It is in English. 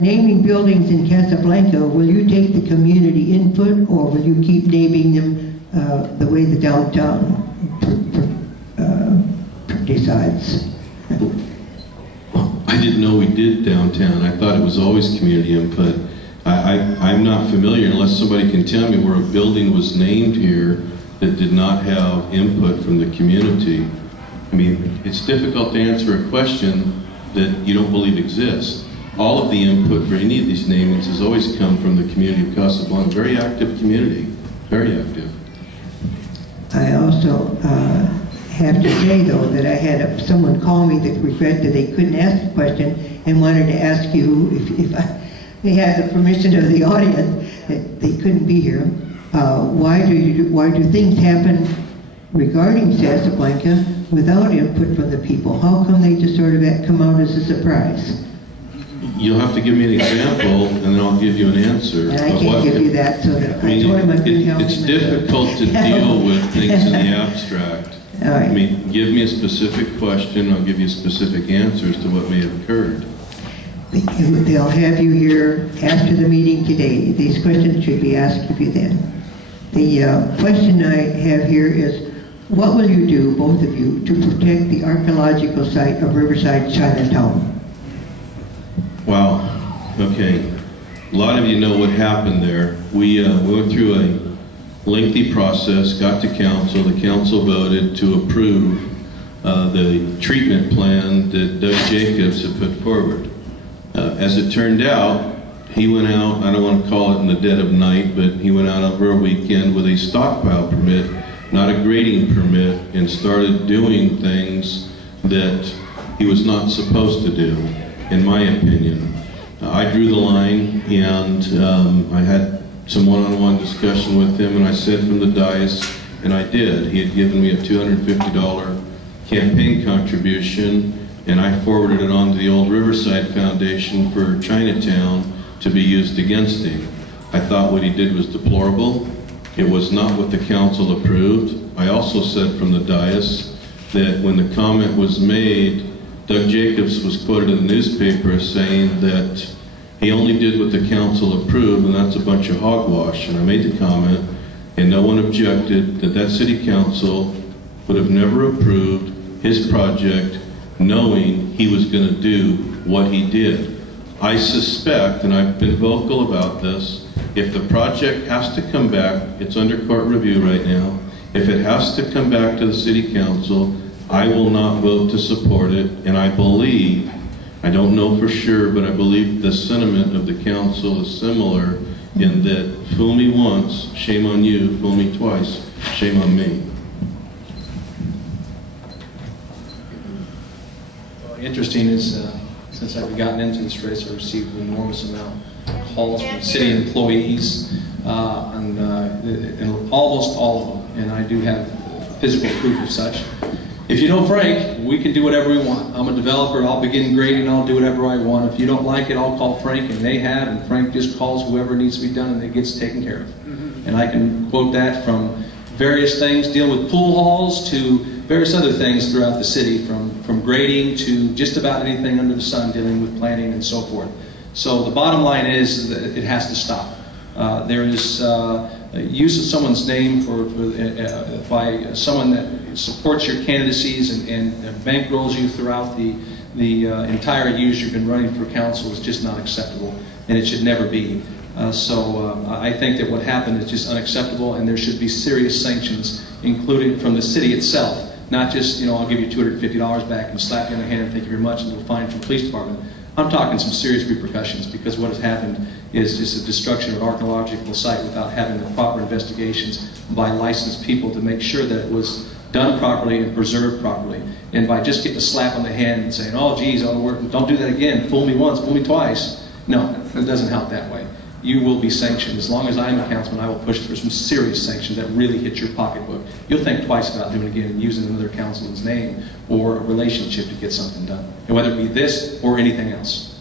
Naming buildings in Casablanca, will you take the community input, or will you keep naming them the way the downtown decides? I didn't know we did downtown. I thought it was always community input. I'm not familiar, unless somebody can tell me, where a building was named here that did not have input from the community. I mean, it's difficult to answer a question that you don't believe exists. All of the input for any of these namings has always come from the community of Casablanca. Very active community, very active. I also have to say, though, that I had someone call me that regretted they couldn't ask a question and wanted to ask you if they had the permission of the audience, that they couldn't be here. Why do things happen regarding Casablanca without input from the people? How come they just sort of come out as a surprise? You'll have to give me an example, and then I'll give you an answer. And I can't give you that, so that I mean, it's difficult to deal with things in the abstract. All right. I mean, give me a specific question, I'll give you specific answers to what may have occurred. They'll have you here after the meeting today. These questions should be asked of you then. The question I have here is, what will you do, both of you, to protect the archaeological site of Riverside, Chinatown? Wow, okay. A lot of you know what happened there. We went through a lengty process, got to council. The council voted to approve the treatment plan that Doug Jacobs had put forward. As it turned out, he went out, I don't want to call it in the dead of night, but he went out over a weekend with a stockpile permit, not a grading permit, and started doing things that he was not supposed to do, in my opinion. I drew the line, and I had some one-on-one discussion with him, and I said from the dais, and I did. He had given me a $250 campaign contribution, and I forwarded it on to the old Riverside Foundation for Chinatown to be used against him. I thought what he did was deplorable. It was not what the council approved. I also said from the dais that when the comment was made, Doug Jacobs was quoted in the newspaper saying that he only did what the council approved, and that's a bunch of hogwash. And I made the comment, and no one objected, that city council would have never approved his project knowing he was going to do what he did. I suspect, and I've been vocal about this, if the project has to come back, it's under court review right now, if it has to come back to the city council, I will not vote to support it, and I believe, I don't know for sure, but I believe the sentiment of the council is similar in that, fool me once, shame on you, fool me twice, shame on me. Well, interesting is, since I've gotten into this race, I've received an enormous amount of calls from city employees, and almost all of them, and I do have physical proof of such. If you know Frank, we can do whatever we want. I'm a developer, I'll begin grading, I'll do whatever I want. If you don't like it, I'll call Frank, and they have, and Frank just calls whoever needs to be done, and it gets taken care of. And I can quote that from various things, dealing with pool halls to various other things throughout the city, from grading to just about anything under the sun, dealing with planning and so forth. So the bottom line is that it has to stop. There is use of someone's name by someone that supports your candidacies and bankrolls you throughout the entire years you've been running for council is just not acceptable, and it should never be. So I think that what happened is just unacceptable, and there should be serious sanctions, including from the city itself. Not just, I'll give you $250 back and slap you on the hand and thank you very much and a little fine from the police department. I'm talking some serious repercussions, because what has happened is just a destruction of an archaeological site without having the proper investigations by licensed people to make sure that it was done properly and preserved properly. And by just getting a slap on the hand and saying, oh geez, don't do that again, fool me once, fool me twice. No, it doesn't help that way. You will be sanctioned. As long as I'm a councilman, I will push for some serious sanctions that really hit your pocketbook. You'll think twice about doing it again and using another councilman's name or a relationship to get something done, and whether it be this or anything else.